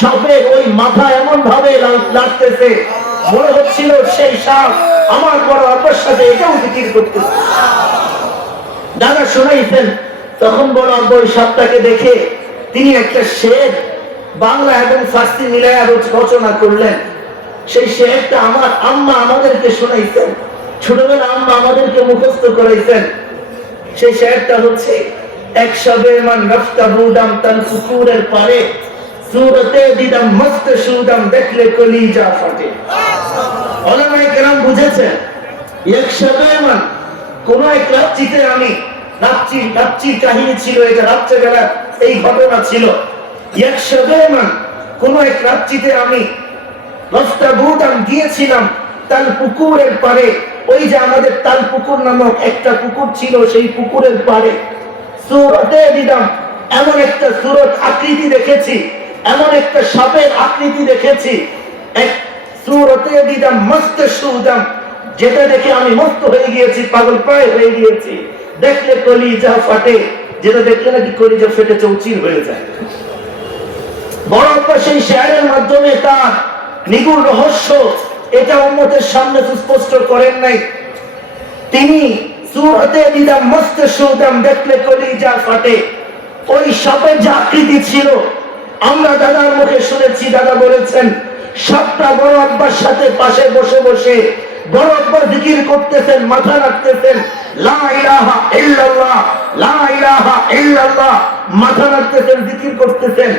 সাপের ওই মাথা এমন ভাবে লাগতেছে, মনে হচ্ছিল সেই সাপ আমার বড় আব্বার সাথে এটাও জিকির করতেছে। দাদা শোনাইছেন, তখন বড় আব্বা ওই সাপটাকে দেখে তিনি একটা শের বাংলা এবং ফার্সি মিলাইয়া রচনা করলেন। সেই শেরটা আমার আম্মা আমাদেরকে শোনাইছেন, ছোটবেলা আম্মা আমাদেরকে মুখস্থ করাইছেন। সেই শেরটা হচ্ছে, এক শবে মান রফতা বুদাম তান পুকুরের পারে, সুরতে দিদাম মস্ত সুদাম দেখলে কলিজা ফাটে। ওলামায়ে কেরাম বুঝেছেন, এক শবে মান কোন এক রাত্রিতে আমি রাত্রি কাহিনী ছিল, এটা রাত্রেবেলা এই ঘটনা ছিল। এক শবে মান কোন এক রাত্রিতে আমি রফতা বুদাম গিয়েছিলাম তাল পুকুরের পারে। ওই যে আমাদের তাল পুকুর নামক একটা পুকুর ছিল, সেই পুকুরের পারে সুরতে দিদাম এমন একটা সুরত আকৃতি দেখেছি, এমন একটা সাপের আকৃতি দেখেছি, এক সুরতে দিদাম মস্ত সুদাম, যেটা দেখে আমি মস্ত হয়ে গিয়েছি, পাগল প্রায় হয়ে গিয়েছি। দেখলে কলিজা ফাটে, যেটা দেখলে নাকি কলিজা ফেটে চৌচির হয়ে যায়। বড় আব্বা সেই শেয়ারের মাধ্যমে তার নিগুড় রহস্য এটা উম্মতের সামনে সুস্পষ্ট করেন নাই। তিনি সুরতে দিদাম মস্ত সুদাম দেখলে কলিজা ফাটে, ওই সাপের যে আকৃতি ছিল আমরা দাদার মুখে শুনেছি। দাদা বলেছেন সাপটা বড় আব্বার সাথে পাশে বসে বসে বড় আব্বা জিকির করতেছেন, মাথা রাখতেছেন, লা ইলাহা ইল্লাল্লাহ লা ইলাহা ইল্লাল্লাহ, মাথা রাখতেছেন, জিকির করতেছেন।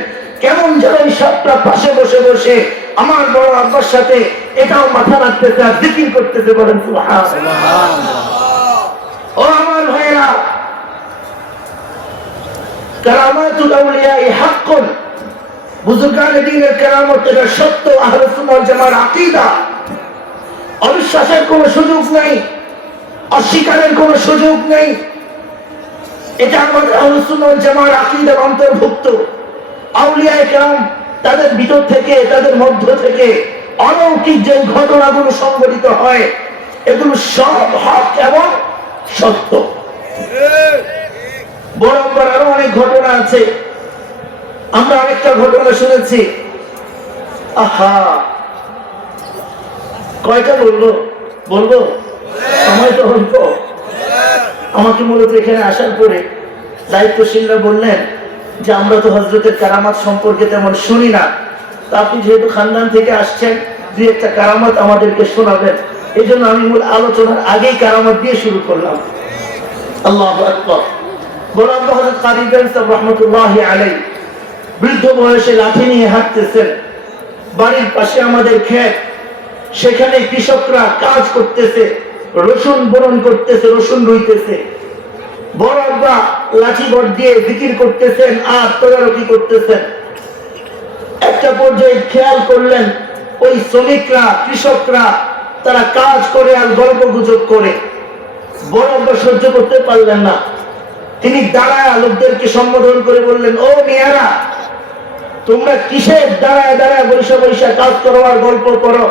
কেমন যেন ওই সাপটা পাশে বসে বসে আমার বড় আব্বার সাথে এটাও মাথা রাখতেছে আর জিকির করতেছে। বলেন সুবহানাল্লাহ। ও আমার ভাইরা, কারামাতুল আউলিয়া হাক্কুন, বুজুর্গানে দ্বীনের কেরামত এটা সত্য, আহলে সুন্নাহ ওয়াল জামার আকীদা। অবিশ্বাসের কোনো সুযোগ নেই, অস্বীকারের কোনো সুযোগ নেই। এটা আমাদের আহলে সুন্নাহ ওয়াল জামার আকীদার অন্তর্ভুক্ত। আউলিয়ায়ে কেরাম তাদের ভিতর থেকে, তাদের মধ্য থেকে অলৌকিক যে ঘটনাগুলো সংঘটিত হয় এগুলো সব হক এবং সত্য। বরং আরো অনেক ঘটনা আছে। আমরা অনেকটা ঘটনা শুনেছি। আহা, কয়টা বলবো সময় তো অল্প। আমাকে মূলত এখানে আসার পরে দায়িত্বশীলরা বললেন যে আমরা তো হযরতের কারামাত সম্পর্কে তেমন শুনি না, তা আপনি যেহেতু খানদান থেকে আসছেন, দুই একটা কারামাত আমাদেরকে শোনাবেন। এই জন্য আমি মূল আলোচনার আগেই কারামাত দিয়ে শুরু করলাম। আল্লাহু আকবার। বড় আব্বা হযরত কারি ইব্রাহিম সাহেব রাহমাতুল্লাহি আলাইহি বৃদ্ধ বয়সে লাঠি নিয়ে হাঁটতেছেন। বাড়ির পাশে আমাদের ক্ষেত, সেখানে কৃষকরা কাজ করতেছে, রসুন বরণ করতেছে, রসুন রুইতেছে। বড় আব্বা লাঠি বট দিয়ে জিকির করতেছেন আর তদারকি করতেছেন। একটা পর্যায়ে খেয়াল করলেন ওই শ্রমিকরা, কৃষকরা তারা কাজ করে আর গল্প গুজব করে। বড় আব্বা সহ্য করতে পারলেন না, তিনি দাঁড়ায় লোকদেরকে সম্বোধন করে বললেন, ও মিয়ারা, তোমরা কিসের দাঁড়ায় দাঁড়ায় বৈশা বৈশা কাজ করো আর গল্প করো?